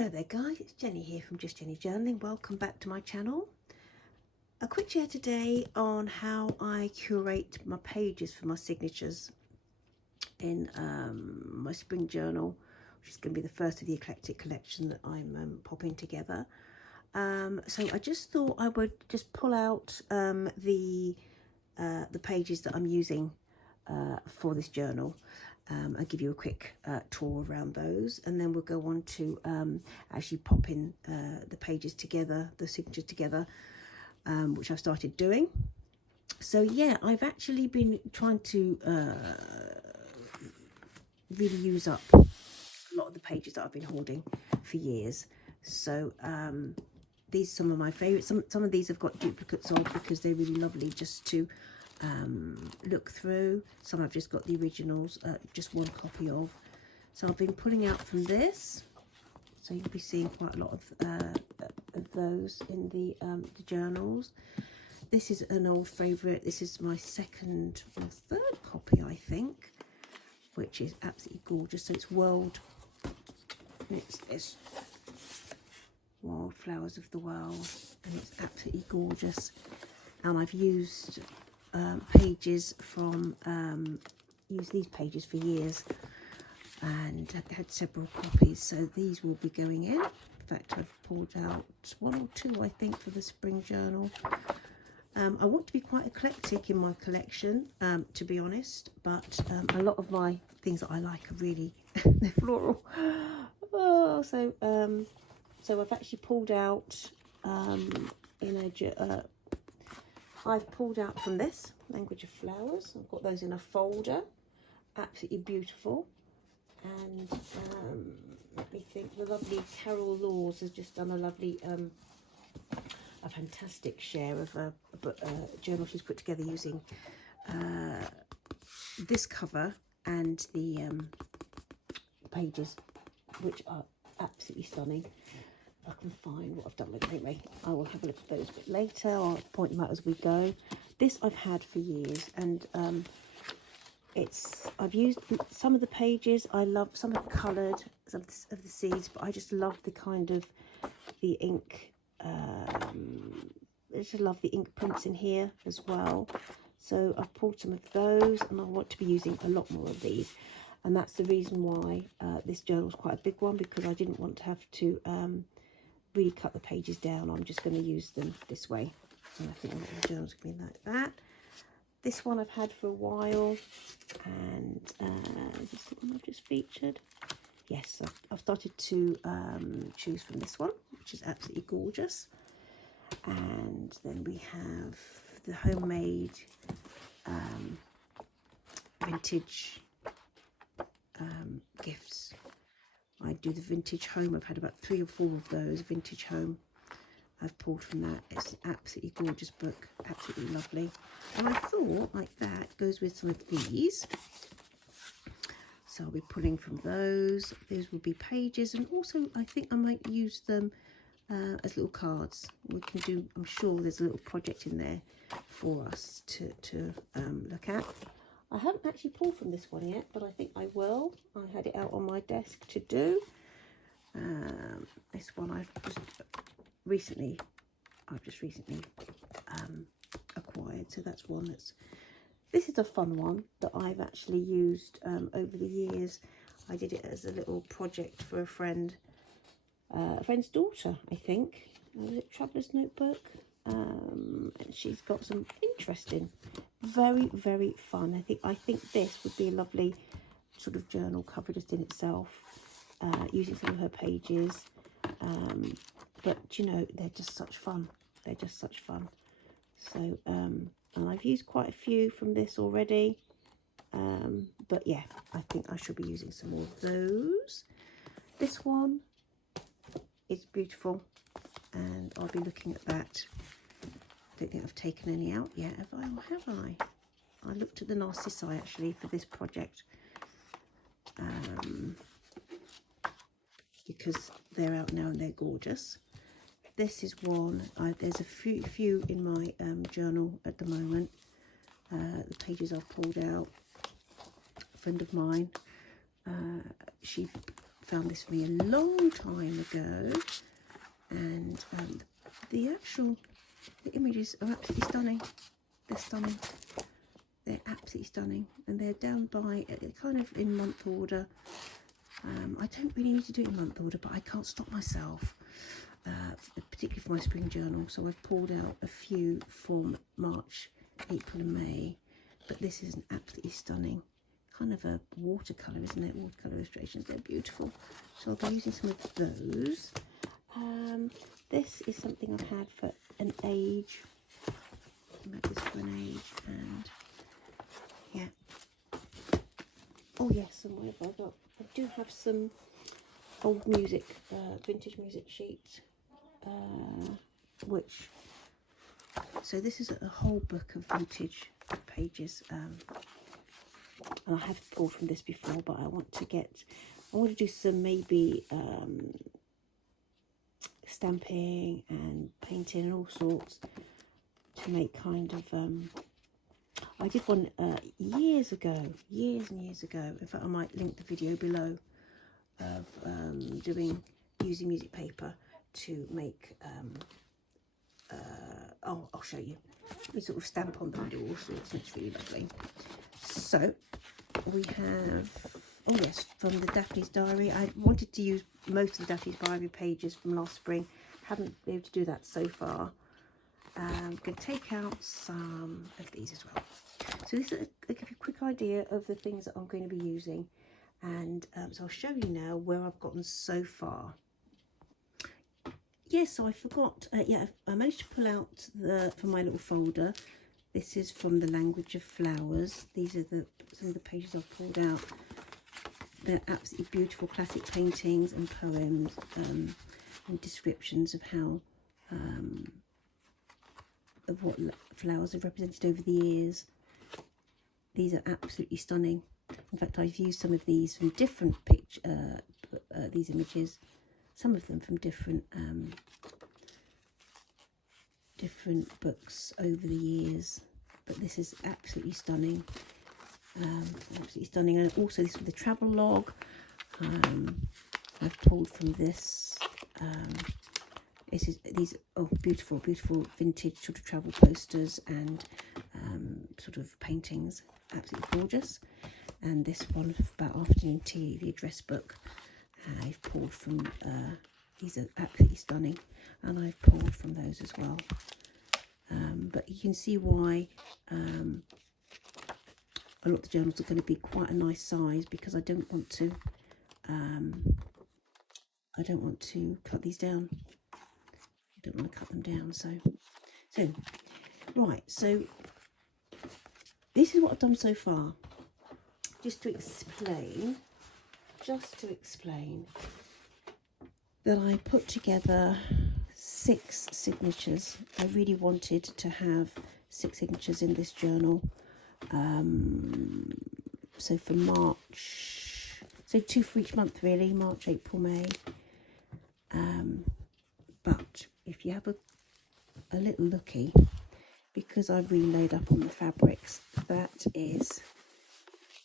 Hello there guys, it's Jenny here from Just Jenny Journaling. Welcome back to my channel. A quick share today on how I curate my pages for my signatures in my spring journal, which is going to be the first of the eclectic collection that I'm popping together. So I just thought I would just pull out the pages that I'm using for this journal. I'll give you a quick tour around those, and then we'll go on to actually popping the pages together, the signatures together, which I've started doing. So yeah, I've actually been trying to really use up a lot of the pages that I've been holding for years. So these are some of my favourites. Some of these I've got duplicates of because they're really lovely just to look through. Some I've just got the originals, just one copy of. So I've been pulling out from this, so you'll be seeing quite a lot of those in the journals. This is an old favourite. This is my second or third copy, I think, which is absolutely gorgeous. So it's it's Wildflowers of the World, and it's absolutely gorgeous. And I've used pages from used these pages for years, and I had several copies, so these will be going in. In fact, I've pulled out one or two, I think, for the spring journal. I want to be quite eclectic in my collection, to be honest, but a lot of my things that I like are really they're floral. Oh, so I've actually pulled out I've pulled out from this Language of Flowers. I've got those in a folder, absolutely beautiful. And let me think, the lovely Carol Laws has just done a lovely, a fantastic share of a journal she's put together using this cover and the pages, which are absolutely stunning. I can find what I've done with it. Anyway, I will have a look at those a bit later. I'll point them out as we go. This I've had for years, and I've used some of the pages. I love some of the coloured of the seeds, but I just love the kind of the ink. I just love the ink prints in here as well. So I've pulled some of those, and I want to be using a lot more of these. And that's the reason why this journal is quite a big one, because I didn't want to have to really cut the pages down. I'm just going to use them this way. And I think a lot of the journals can be like that. This one I've had for a while, and is this the one I've just featured? Yes, I've started to choose from this one, which is absolutely gorgeous. And then we have the homemade vintage gifts. I do the vintage home. I've had about 3 or 4 of those. Vintage home I've pulled from that. It's an absolutely gorgeous book, absolutely lovely. And I thought like that goes with some of these, so I'll be pulling from those. Those will be pages, and also I think I might use them as little cards. We can do, I'm sure there's a little project in there for us to look at. I haven't actually pulled from this one yet, but I think I will. I had it out on my desk to do. This one I've just recently acquired, so that's one this is a fun one that I've actually used over the years. I did it as a little project for a friend's daughter, I think. Was it Traveller's Notebook? And she's got some interesting, very, very fun. I think this would be a lovely sort of journal cover just in itself, using some of her pages. But you know, they're just such fun. They're just such fun. So and I've used quite a few from this already, but yeah, I think I should be using some more of those. This one is beautiful, and I'll be looking at that. I don't think I've taken any out yet, have I, or have I? I looked at the Narcissi actually for this project, because they're out now and they're gorgeous. This is one, there's a few in my journal at the moment. The pages I've pulled out. A friend of mine, she found this for me a long time ago, and the images are absolutely stunning. They're stunning. They're absolutely stunning, and they're down by kind of in month order. I don't really need to do it in month order, but I can't stop myself, particularly for my spring journal. So I've pulled out a few from March, April and May, but this is an absolutely stunning kind of a watercolour, isn't it? Watercolour illustrations, they're beautiful. So I'll be using some of those. This is something I've had for an age. I've had this for an age, and yeah. Oh yes, and what have I got? I do have some old music, vintage music sheets, so this is a whole book of vintage pages, and I have pulled from this before, but I want to do some maybe stamping and painting and all sorts to make kind of I did one years and years ago. In fact, I might link the video below of using music paper to make I'll show you. We sort of stamp on them and do all sorts, and it's really lovely. So we have, oh yes, from the Daphne's Diary. I wanted to use most of the Daphne's Diary pages from last spring. Haven't been able to do that so far. I'm going to take out some of these as well. So this is I'll give you a quick idea of the things that I'm going to be using, and so I'll show you now where I've gotten so far. Yes, so I forgot. Yeah, I managed to pull out from my little folder. This is from the Language of Flowers. These are some of the pages I've pulled out. They're absolutely beautiful classic paintings and poems, and descriptions of how of what flowers have represented over the years. These are absolutely stunning. In fact, I've used some of these from different these images, some of them from different books over the years. But this is absolutely stunning. Absolutely stunning. And also this is the travel log. I've pulled from this. These beautiful vintage sort of travel posters and sort of paintings, absolutely gorgeous. And this one about afternoon tea, the address book, I've pulled from. These are absolutely stunning, and I've pulled from those as well. But you can see why a lot of the journals are going to be quite a nice size, because I don't want to cut these down. I don't want to cut them down. So right, so this is what I've done so far. Just to explain that I put together 6 signatures. I really wanted to have 6 signatures in this journal. So for March, so 2 for each month really, March, April, May. But if you have a little looky, because I've really laid up on the fabrics,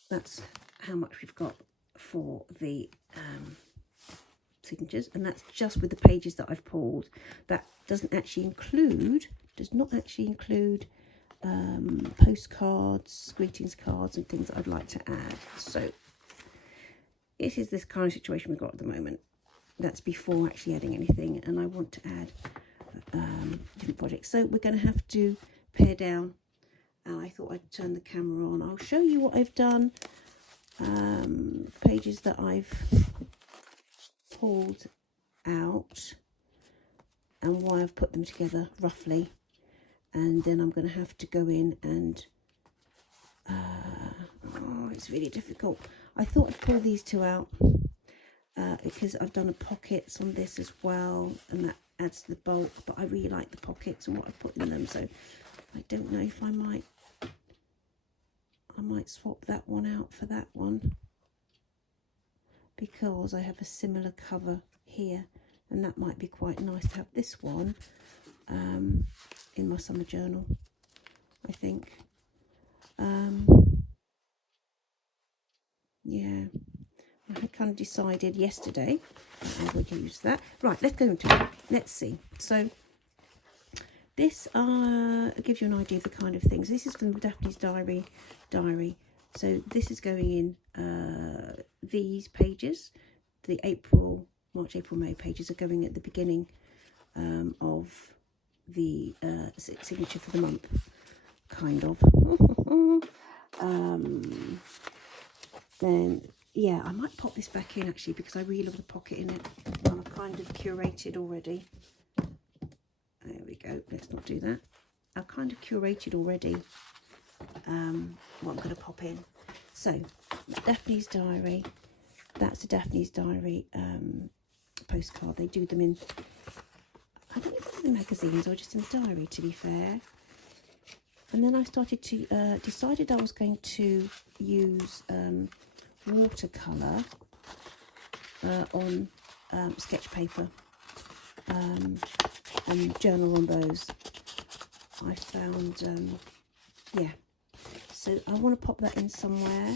that's how much we've got for the signatures, and that's just with the pages that I've pulled. That does not actually include postcards, greetings cards and things that I'd like to add. So it is this kind of situation we've got at the moment. That's before actually adding anything, and I want to add different projects. So we're going to have to pare down, and I thought I'd turn the camera on. I'll show you what I've done, pages that I've pulled out and why I've put them together roughly, and then I'm going to have to go in and it's really difficult. I thought I'd pull these 2 out because I've done pockets on this as well, and that adds to the bulk, but I really like the pockets and what I've put in them, so I don't know if I might swap that one out for that one, because I have a similar cover here, and that might be quite nice to have this one in my summer journal, I think. Yeah, I had kind of decided yesterday I would use that. Right, let's go into it. Let's see. So this gives you an idea of the kind of things. This is from the Daphne's Diary. So this is going in these pages. The March, April, May pages are going at the beginning of the signature for the month, kind of. Then, yeah, I might pop this back in actually because I really love the pocket in it. I'm kind of curated already. There we go. Let's not do that. I've kind of curated already what I'm going to pop in. So, Daphne's Diary. That's a Daphne's Diary postcard. They do them in, I don't know if it's in the magazines or just in the diary, to be fair. And then I started to, decided I was going to use watercolour on sketch paper and journal on those. I found, yeah, so I want to pop that in somewhere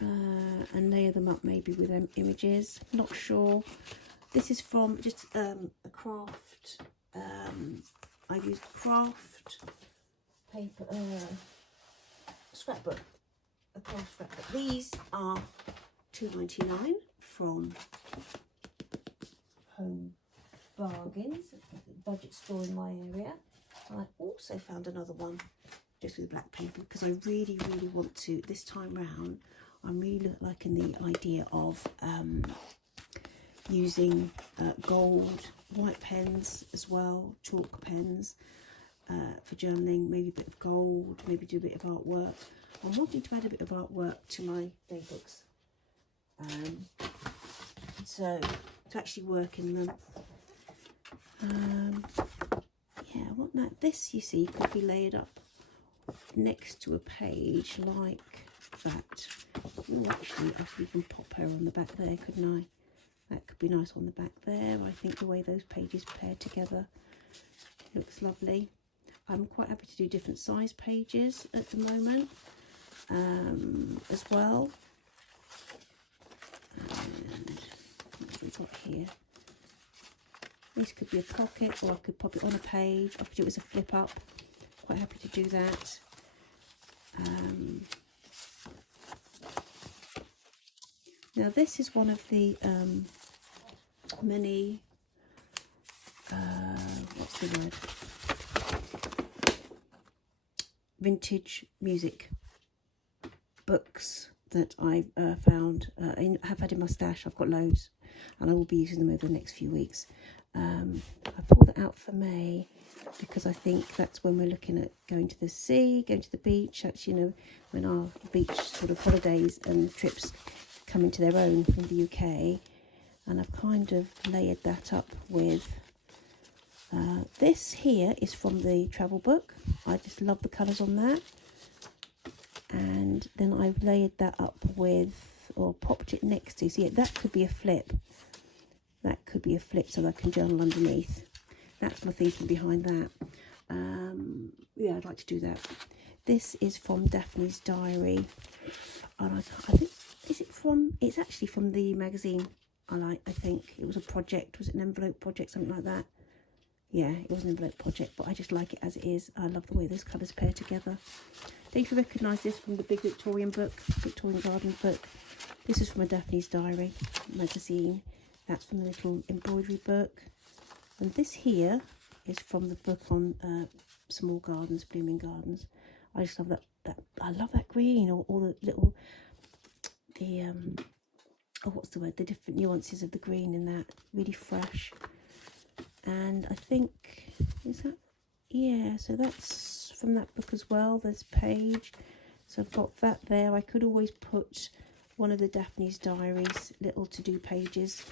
and layer them up maybe with images, not sure. This is from just a craft, I used craft paper, scrapbook, a craft scrapbook. These are £2.99 from Home Bargains, a budget store in my area. And I also found another one just with black paper because I really want to, this time round, I'm really liking the idea of using gold, white pens as well, chalk pens for journaling, maybe a bit of gold, maybe do a bit of artwork. I'm wanting to add a bit of artwork to my day books. So to actually work in them. Yeah, I want that. This, you see, could be laid up next to a page like that. Oh, actually, I could even pop her on the back there, couldn't I? That could be nice on the back there. I think the way those pages pair together looks lovely. I'm quite happy to do different size pages at the moment as well. And what have we got here? This could be a pocket, or I could pop it on a page. I could do it as a flip up. Quite happy to do that. Now this is one of the many, what's the word? Vintage music books that I found, have had in my stash. I've got loads and I will be using them over the next few weeks. I pulled that out for May because I think that's when we're looking at going to the sea, going to the beach. That's, you know, when our beach sort of holidays and trips come into their own in the UK. And I've kind of layered that up with this here is from the travel book. I just love the colours on that. And then I've layered that up with, or popped it next to, see, that could be a flip. That could be a flip so that I can journal underneath. That's my thinking behind that. Yeah, I'd like to do that. This is from Daphne's Diary. And I think, is it from, it's actually from the magazine I think. It was a project, was it an envelope project, something like that? Yeah, it was an envelope project, but I just like it as it is. I love the way those colours pair together. Don't you recognise this from the big Victorian book, Victorian garden book? This is from a Daphne's Diary magazine. That's from the little embroidery book. And this here is from the book on small gardens, blooming gardens. I just love that I love that green, or the little, oh, what's the word? The different nuances of the green in that, really fresh. And I think, is that, yeah, so that's from that book as well, this page. So I've got that there. I could always put one of the Daphne's Diaries little to-do pages.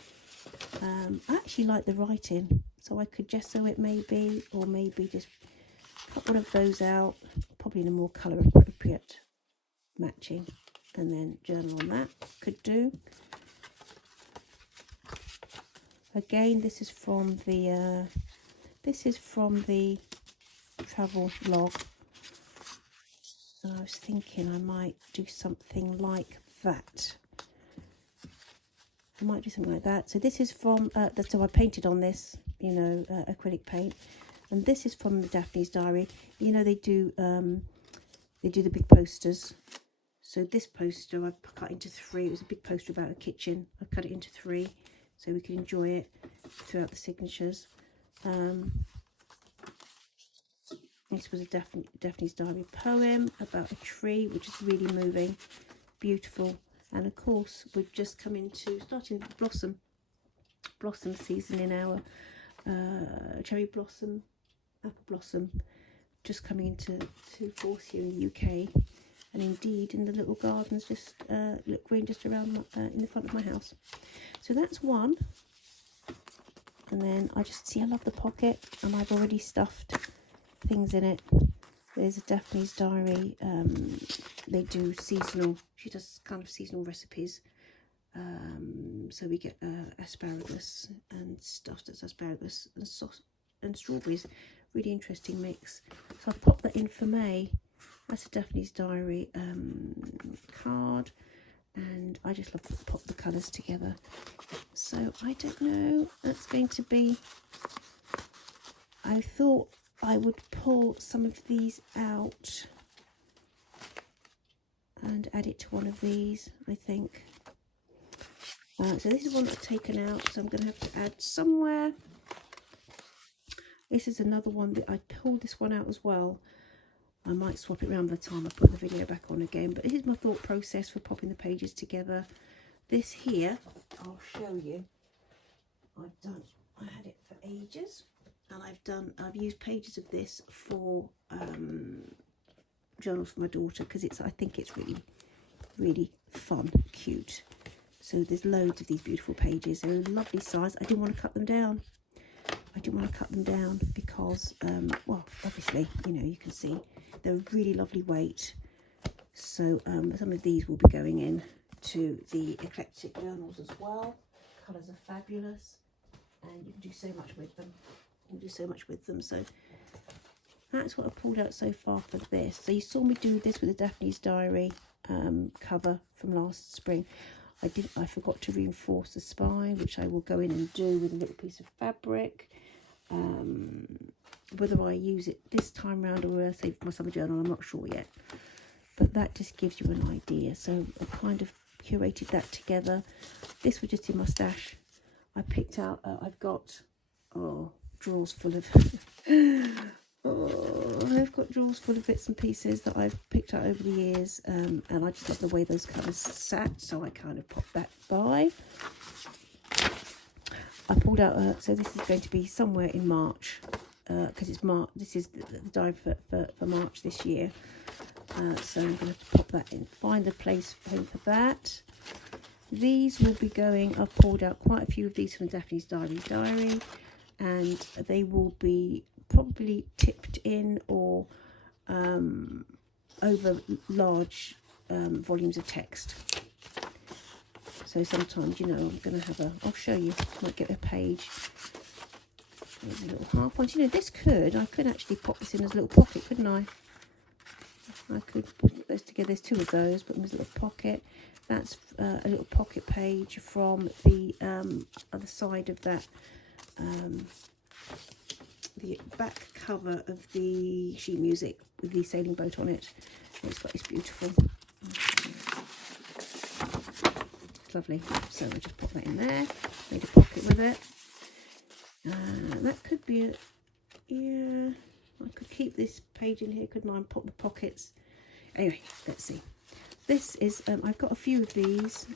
I actually like the writing, so I could gesso it maybe, or maybe just cut one of those out, probably in a more colour appropriate matching, and then journal on that, could do. Again, this is from the travel log. and I was thinking I might do something like that. I might do something like that. So this is from, so I painted on this, you know, acrylic paint. And this is from the Daphne's Diary. You know, they do the big posters. So this poster I've cut into 3. It was a big poster about a kitchen. I cut it into 3 so we can enjoy it throughout the signatures. This was a Daphne's Diary poem about a tree, which is really moving, beautiful. And of course, we've just come into starting blossom season in our cherry blossom, apple blossom, just coming into force here in the UK, and indeed in the little gardens just look green just around in the front of my house. So that's one. And then I love the pocket, and I've already stuffed things in it. There's a Daphne's Diary. They do seasonal, she does kind of seasonal recipes. So we get asparagus and stuffed as asparagus and sauce and strawberries. Really interesting mix. So I've popped that in for May. That's a Daphne's Diary card, and I just love to pop the colours together. So I don't know, that's going to be, I thought I would pull some of these out and add it to one of these, I think. So this is one that I've taken out, so I'm going to have to add somewhere. This is another one that I pulled this one out as well. I might swap it around by the time I put the video back on again, but here's my thought process for popping the pages together. This here, I'll show you. I had it for ages, and I've used pages of this for journals for my daughter, because I think it's really fun, cute. So there's loads of these beautiful pages. They're a lovely size. I didn't want to cut them down. Because, well, obviously, you know, you can see they're a really lovely weight. So some of these will be going in to the eclectic journals as well. Colours are fabulous, and you can do so much with them. So that's what I pulled out so far for this. So you saw me do this with the Daphne's Diary cover from last spring. I forgot to reinforce the spine, which I will go in and do with a little piece of fabric. Whether I use it this time round or I save for my summer journal, I'm not sure yet. But that just gives you an idea. So I kind of curated that together. This was just in my stash. I picked out, I've got drawers full of I've got drawers full of bits and pieces that I've picked out over the years, and I just love the way those colours sat, so I kind of popped that by. I pulled out, so this is going to be somewhere in March, because it's March. This is the diary for March this year. So I'm going to pop that in, find a place for that. These will be going, I've pulled out quite a few of these from Daphne's Diary, and they will be probably tipped in or over large volumes of text. So sometimes, you know, I'm going to have I'll show you, might get a page, a little half one. You know, I could actually pop this in as a little pocket, couldn't I? I could put those together. There's 2 of those, put them as a little pocket. That's a little pocket page from the other side of that, the back cover of the sheet music with the sailing boat on it. It's got this beautiful, it's lovely. So I just pop that in there, made a pocket with it. That could be yeah, I could keep this page in here, couldn't I, and pop the pockets. Anyway, let's see. This is, I've got a few of these.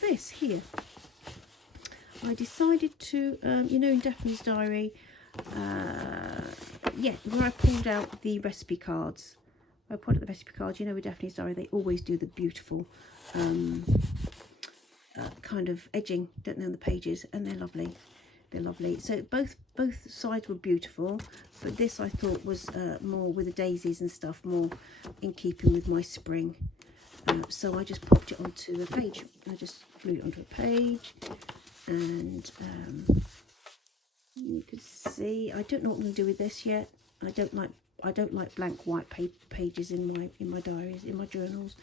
This here, I decided to, you know, in Daphne's Diary, where I pulled out the recipe cards. You know, with Daphne's Diary, they always do the beautiful kind of edging, don't they, on the pages, and they're lovely. So both sides were beautiful, but this I thought was more with the daisies and stuff, more in keeping with my spring. So I just popped it onto a page. I just glued it onto a page, and you can see, I don't know what I'm going to do with this yet. I don't like I don't like blank white pages in my diaries, in my journals.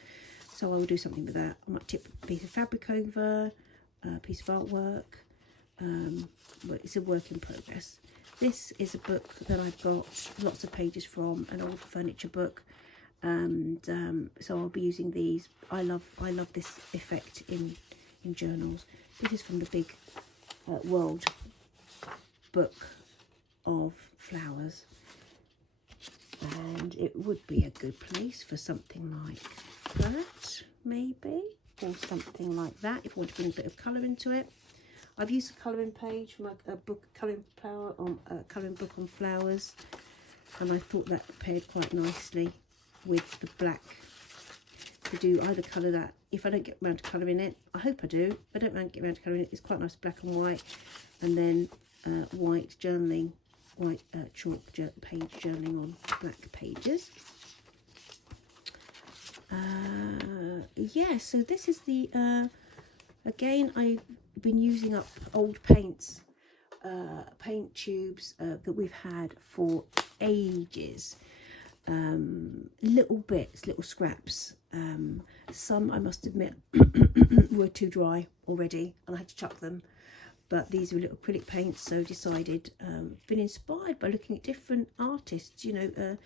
So I will do something with that. I might tip a piece of fabric over, a piece of artwork, but it's a work in progress. This is a book that I've got lots of pages from, an old furniture book, and so I'll be using these. I love this effect in journals. This is from the big World Book of Flowers, and it would be a good place for something like that, maybe, or something like that, if you want to bring a bit of colour into it. I've used a colouring page from a book, colouring book on flowers, and I thought that paired quite nicely with the black, to do either colour that. If I don't get around to colouring it, I hope I do. If I don't get around to colouring it, it's quite nice black and white, and then white journaling, white chalk page journaling on black pages. Yeah, so this is the again, I've been using up old paints, paint tubes that we've had for ages. Little bits, little scraps. Some, I must admit, were too dry already and I had to chuck them. But these were little acrylic paints, so decided, been inspired by looking at different artists, you know,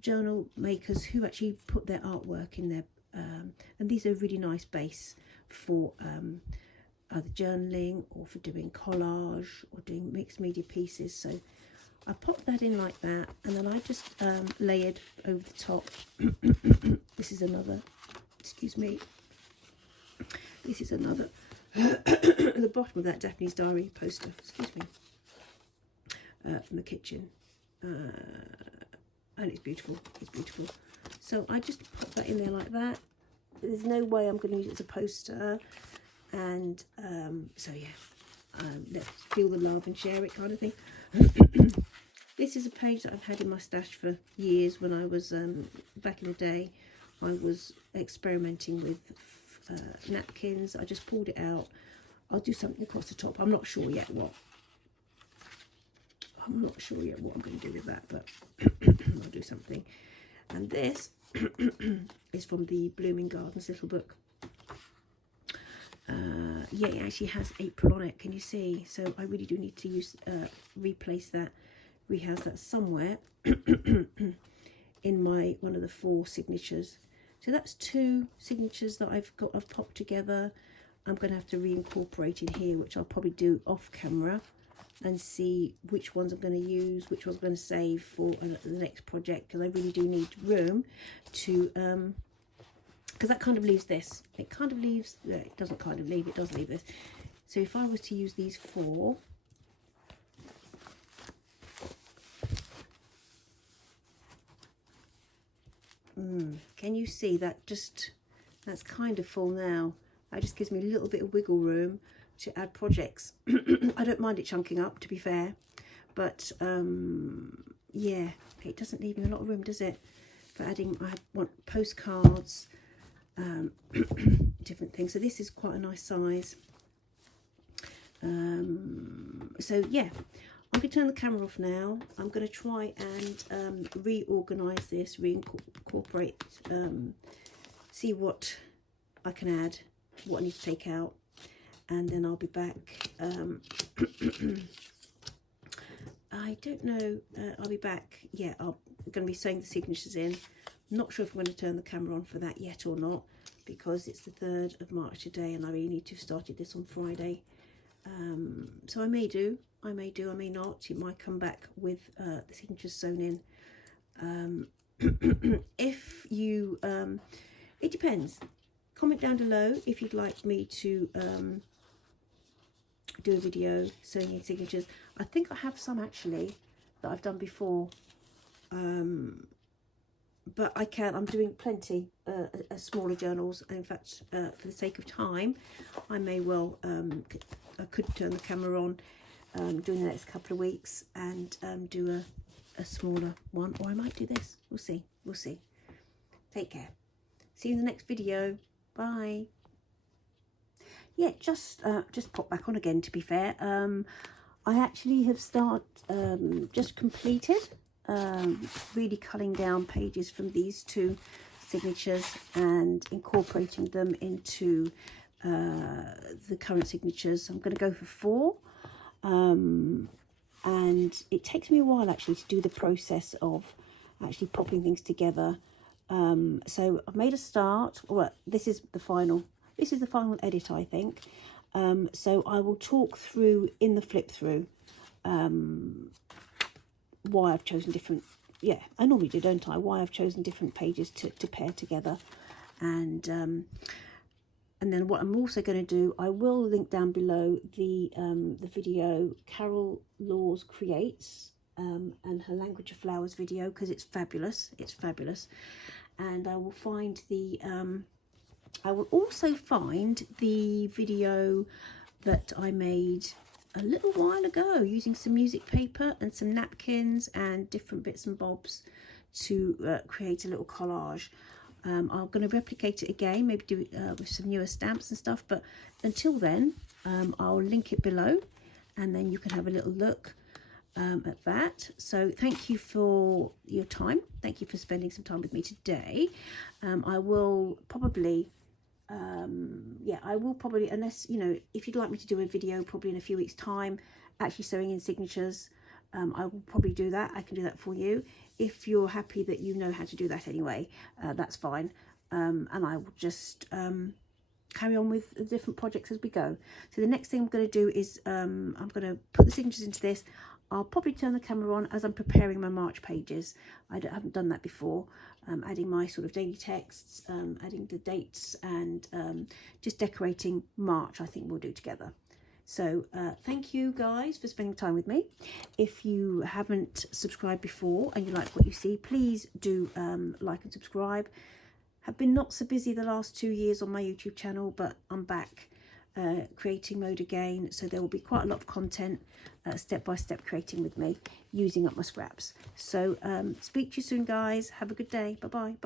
journal makers who actually put their artwork in their, and these are a really nice base for either journaling or for doing collage or doing mixed media pieces. So I popped that in like that, and then I just layered over the top. This is another, excuse me, this is another at the bottom of that Japanese diary poster, excuse me, from the kitchen, and it's beautiful, it's beautiful. So I just pop that in there like that. There's no way I'm going to use it as a poster, and so yeah, let's feel the love and share it kind of thing. This is a page that I've had in my stash for years. When I was back in the day, I was experimenting with napkins. I just pulled it out. I'll do something across the top. I'm not sure yet what. I'm not sure yet what I'm going to do with that, but I'll do something. And this is from the Blooming Gardens little book. Yeah, it actually has April on it. Can you see? So I really do need to use replace that, rehouse that somewhere in my one of the 4 signatures. So that's 2 signatures that I've popped together. I'm going to have to reincorporate in here, which I'll probably do off camera, and see which ones I'm going to use, which ones I'm going to save for the next project, because I really do need room to, because that kind of leaves this. It kind of leaves, no, it doesn't kind of leave, it does leave this. So if I was to use these 4, can you see that? Just, that's kind of full now. That just gives me a little bit of wiggle room to add projects. I don't mind it chunking up, to be fair, but yeah, it doesn't leave me a lot of room, does it, for adding? I want postcards, different things. So this is quite a nice size. So yeah, I'm going to turn the camera off now. I'm going to try and reorganise this, reincorporate, see what I can add, what I need to take out, and then I'll be back. I don't know, I'll be back. Yeah, I'm going to be sewing the signatures in. I'm not sure if I'm going to turn the camera on for that yet or not, because it's the 3rd of March today, and I really need to have started this on Friday. So I may do, I may not. It might come back with the signatures sewn in. If you, it depends. Comment down below if you'd like me to do a video sewing in signatures. I think I have some actually that I've done before, but I'm doing plenty smaller journals. In fact, for the sake of time, I may well, I could turn the camera on during the next couple of weeks and do a smaller one, or I might do this. We'll see, we'll see. Take care. See you in the next video. Bye. Yeah, just pop back on again, to be fair. I actually have just completed really culling down pages from these two signatures and incorporating them into the current signatures. I'm going to go for 4, and it takes me a while actually to do the process of actually popping things together. So I've made a start. Well, this is the final edit, I think. So I will talk through in the flip through why I've chosen different, I normally do, don't I, why I've chosen different pages to pair together. And then what I'm also going to do, I will link down below the video Carol Laws Creates and her Language of Flowers video, because it's fabulous. And I will find the I will also find the video that I made a little while ago using some music paper and some napkins and different bits and bobs to create a little collage. I'm going to replicate it again, maybe do it with some newer stamps and stuff, but until then I'll link it below, and then you can have a little look at that. So thank you for your time. Thank you for spending some time with me today. I will probably unless, you know, if you'd like me to do a video probably in a few weeks time actually sewing in signatures, I will probably do that. I can do that for you. If you're happy that you know how to do that anyway, that's fine. And I will just carry on with the different projects as we go. So the next thing I'm going to do is I'm going to put the signatures into this. I'll probably turn the camera on as I'm preparing my March pages. I haven't done that before. Adding my sort of daily texts, adding the dates, and just decorating March, I think we'll do together. So thank you guys for spending time with me. If you haven't subscribed before and you like what you see, please do like and subscribe. Have been not so busy the last 2 years on my YouTube channel, but I'm back creating mode again, so there will be quite a lot of content step by step creating with me, using up my scraps. So speak to you soon guys. Have a good day. Bye.